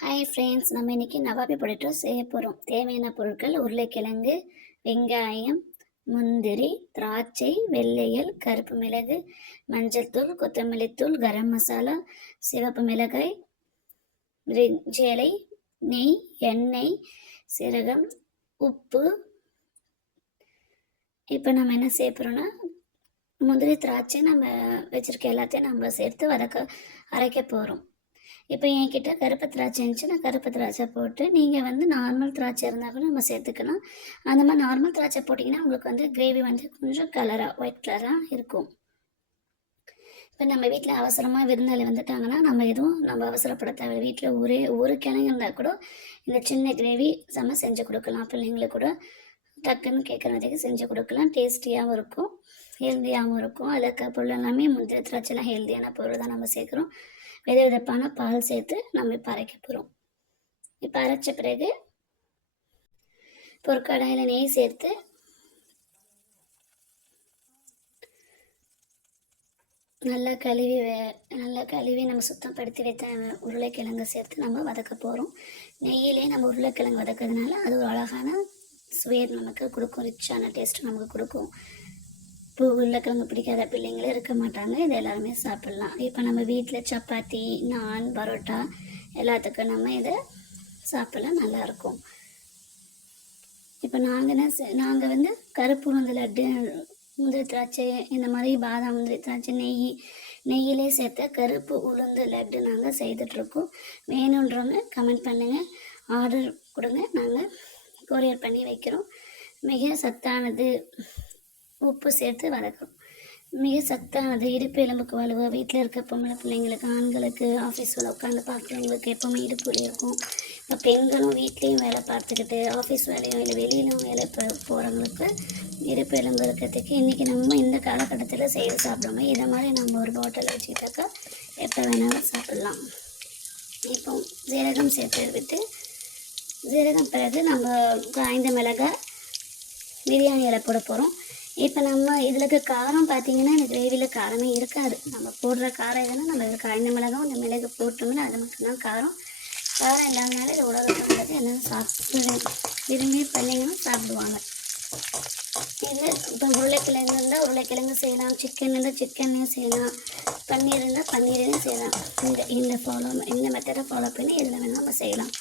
Hi friends, நம்ம இன்றைக்கி nawabi potato செய்ய போகிறோம். தேவையான பொருட்கள்: உருளைக்கிழங்கு, வெங்காயம், முந்திரி, திராட்சை, வெள்ளையல், கருப்பு மிளகு, மஞ்சள் தூள், கொத்தமல்லி தூள், கரம் மசாலா, சிவப்பு மிளகாய், பிரிஞ்சி இலை, நெய், எண்ணெய், சீரகம், உப்பு. இப்போ நம்ம என்ன செய்ய போகிறோன்னா, முந்திரி, திராட்சை நம்ம வச்சுருக்க எல்லாத்தையும் நம்ம சேர்த்து அரைக்க போகிறோம். இப்போ என்கிட்ட கருப்பு திராட்சை இருந்துச்சு, நான் கருப்பு திராட்சை போட்டு, நீங்கள் வந்து நார்மல் திராட்சை இருந்தால் கூட நம்ம சேர்த்துக்கலாம். அந்த மாதிரி நார்மல் திராட்சை போட்டிங்கன்னா உங்களுக்கு வந்து கிரேவி வந்து கொஞ்சம் ஒயிட் கலராக இருக்கும். இப்போ நம்ம வீட்டில் அவசரமாக விருந்தாளி வந்துட்டாங்கன்னா நம்ம அவசரப்பட தேவை. வீட்டில் ஒரு கிழங்கு இருந்தால் கூட இந்த சின்ன கிரேவி செஞ்சு கொடுக்கலாம். பிள்ளைங்களுக்கு கூட டக்குன்னு கேட்குறதுக்கு செஞ்சு கொடுக்கலாம். டேஸ்டியாகவும் இருக்கும், ஹெல்த்தியாகவும் இருக்கும். அதில் இருக்க பொருள் எல்லாமே முந்திரி திராட்சைலாம் ஹெல்த்தியான பொருள் தான் நம்ம சேர்க்குறோம். வெதப்பான பால் சேர்த்து நம்ம இப்போ அரைக்க போகிறோம். இப்போ அரைச்ச பிறகு ஒரு கடாயில் நெய் சேர்த்து நல்லா கழுவி நம்ம சுத்தப்படுத்தி வைத்த உருளைக்கிழங்கு சேர்த்து நம்ம வதக்க போகிறோம். நெய்யிலே நம்ம உருளைக்கிழங்கு வதக்கிறதுனால அது ஒரு அழகான சுவையை நமக்கு கொடுக்கும், ரிச்சான டேஸ்ட்டு நமக்கு கொடுக்கும். உருளைக்கிழங்கு பிடிக்காத பிள்ளைங்களே இருக்க மாட்டாங்க, இது எல்லாருமே சாப்பிட்லாம். இப்போ நம்ம வீட்டில் சப்பாத்தி, நான், பரோட்டா எல்லாத்துக்கும் நம்ம இதை சாப்பிட்லாம், நல்லாயிருக்கும். இப்போ நாங்கள் வந்து கருப்பு உளுந்து லட்டு, முந்திரி திராட்சை, இந்த மாதிரி பாதாம், முந்திரி திராட்சை, நெய்யிலே சேர்த்த கருப்பு உளுந்து லட்டு நாங்கள் செய்துட்ருக்கோம். வேணுன்றவங்க கமெண்ட் பண்ணுங்கள், ஆர்டர் கொடுங்க, நாங்கள் கொரியர் பண்ணி வைக்கிறோம். மிக சத்தானது, உப்பு சேர்த்து வதக்கும். மிக சத்தானது, இடுப்பு எலும்புக்கு வலுவாக, வீட்டில் இருக்க பொம்பளை பிள்ளைங்களுக்கு, ஆண்களுக்கு, ஆஃபீஸில் உட்காந்து பார்க்குறவங்களுக்கு எப்போவுமே இடுப்பு வலி இருக்கும். இப்போ பெண்களும் வீட்லேயும் வேலை பார்த்துக்கிட்டு ஆஃபீஸ் வேலையும் இல்லை வெளியிலும் வேலை போகிறவங்களுக்கு இடுப்பு எலும்பு இருக்கிறதுக்கு இன்றைக்கி நம்ம இந்த காலகட்டத்தில் செய்து சாப்பிடுவோம். இதை மாதிரி நம்ம ஒரு பாட்டில் வச்சுக்கிட்டாக்கா எப்போ வேணாலும் சாப்பிட்லாம். இப்போ ஜீரகம் சேர்த்து விட்டு, ஜீரகம் பிறகு நம்ம காய்ந்த மிளகாய், பிரியாணி இலை போட போகிறோம். இப்போ நம்ம இதில் இருக்க காரம் பார்த்திங்கன்னா இந்த கிரேவியில் காரமே இருக்காது. நம்ம போடுற காரம் எதுனா நம்ம இதில் காய்ந்த மிளகாவும் இந்த மிளகு போட்டோம்னா அது மட்டும்தான் காரம். காரம் இல்லாதனால இது உலகத்துக்கு எல்லாம் சாப்பிடுவேன், விரும்பி பிள்ளைங்களும் சாப்பிடுவாங்க. இதில் இப்போ உருளைக்கிழங்கு இருந்தால் உருளைக்கிழங்கு செய்யலாம், சிக்கன் இருந்தால் சிக்கன்லையும் செய்யலாம், பன்னீர் இருந்தால் பன்னீரையும் செய்யலாம். இந்த மெத்தடை ஃபாலோ பண்ணி இதில் வேணால் நம்ம செய்யலாம்.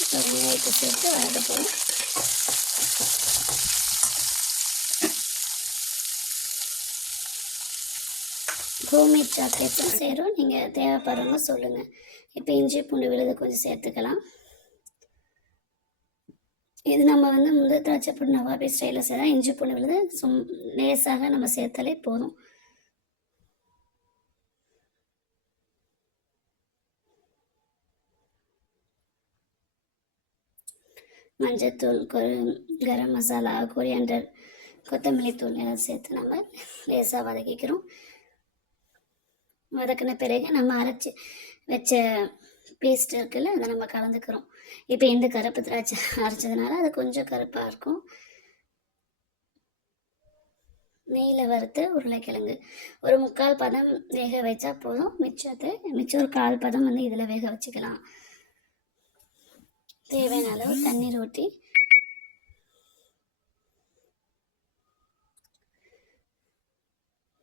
இப்போ வெங்காயத்தை சேர்த்து வதக்க போகிறோம். ஹோம்மேட் சாக்லேட்ஸும் செய்கிறோம், நீங்கள் தேவைப்படுறவங்க சொல்லுங்கள். இப்போ இஞ்சி பூண்டு விழுது கொஞ்சம் சேர்த்துக்கலாம். இது நம்ம வந்து முந்திரி திராட்சை போட்டு நவாபி ஸ்டைலில் செய்யலாம். இஞ்சி பூண்டு விழுது லேசாக நம்ம சேர்த்தாலே போதும். மஞ்சத்தூள், கரம் மசாலா, கொரியாண்டர், கொத்தமல்லி தூள் எல்லாம் சேர்த்து நம்ம லேசாக வதக்கிக்கிறோம். வதக்கின பிறகு நம்ம அரைச்சி வச்ச பேஸ்ட் இருக்குல்ல, அதை நம்ம கலந்துக்கிறோம். இப்போ இந்த கருப்பு திராட்சை அரைச்சதுனால அது கொஞ்சம் கருப்பாக இருக்கும். நெய்யில் வறுத்து உருளைக்கிழங்கு ஒரு 3/4 பதம் வேக வச்சா போதும். மிச்சம் ஒரு 1/4 பதம் வந்து இதில் வேக வச்சுக்கலாம். தேவையான அளவு தண்ணீர் ஊற்றி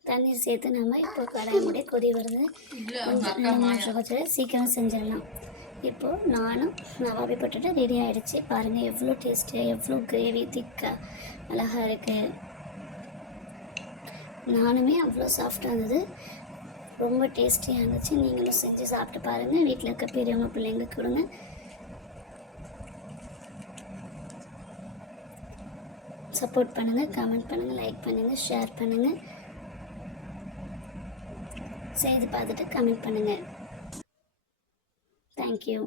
தண்ணீர் சேர்த்து நம்ம இப்போ கடாய் மூடி கொதி வருது, கொஞ்சம் சீக்கிரம் செஞ்சிடலாம். இப்போது நானும் நவாபி பொட்டேட்டோ ரெடி ஆகிடுச்சு. பாருங்கள் எவ்வளோ டேஸ்டியாக, எவ்வளோ கிரேவி திக்காக அழகாக இருக்குது. நானுமே அவ்வளோ சாஃப்டாக இருந்தது, ரொம்ப டேஸ்டியாக இருந்துச்சு. நீங்களும் செஞ்சு சாப்பிட்டு பாருங்கள், வீட்டில் இருக்க பெரியவங்க பிள்ளைங்களுக்கு கொடுங்க. சப்போர்ட் பண்ணுங்கள், கமெண்ட் பண்ணுங்கள், லைக் பண்ணுங்கள், ஷேர் பண்ணுங்கள். செய்து பார்த்துட்டு கமெண்ட் பண்ணுங்கள். தேங்க்யூ.